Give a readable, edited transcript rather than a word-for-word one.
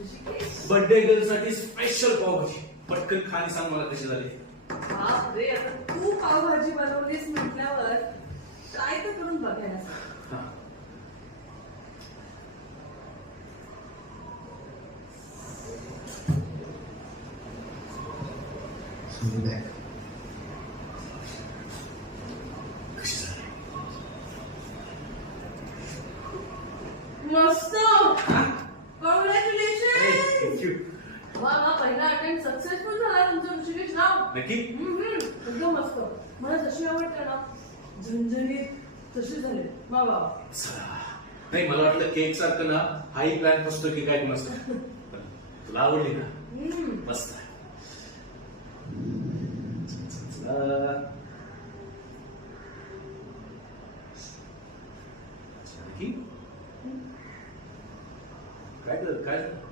Birthday girl साठी special pav bhaji. पटकन खाणी सांग मला कशी झाली. बापरे, आता तू पावभाजी बनवलीस म्हटल्यावर काय तर करून बघायला सांग. हा. कशी झाली? मस्त. कॉंग्रॅच्युलेशन. थँक्यू. वा वा, पहिला अटेम्प्ट सक्सेसफुल झाला तुमचा ऋषिकेश राव. नक्की. एकदम मस्त. मला जशी आवडते ना झणझणीत तशी झाली. वा वा. नाही, मला वाटलं केक सारखं ना हाही प्लॅन असतो की काय मस्त. तुला आवडली ना? मस्त. काय झालं?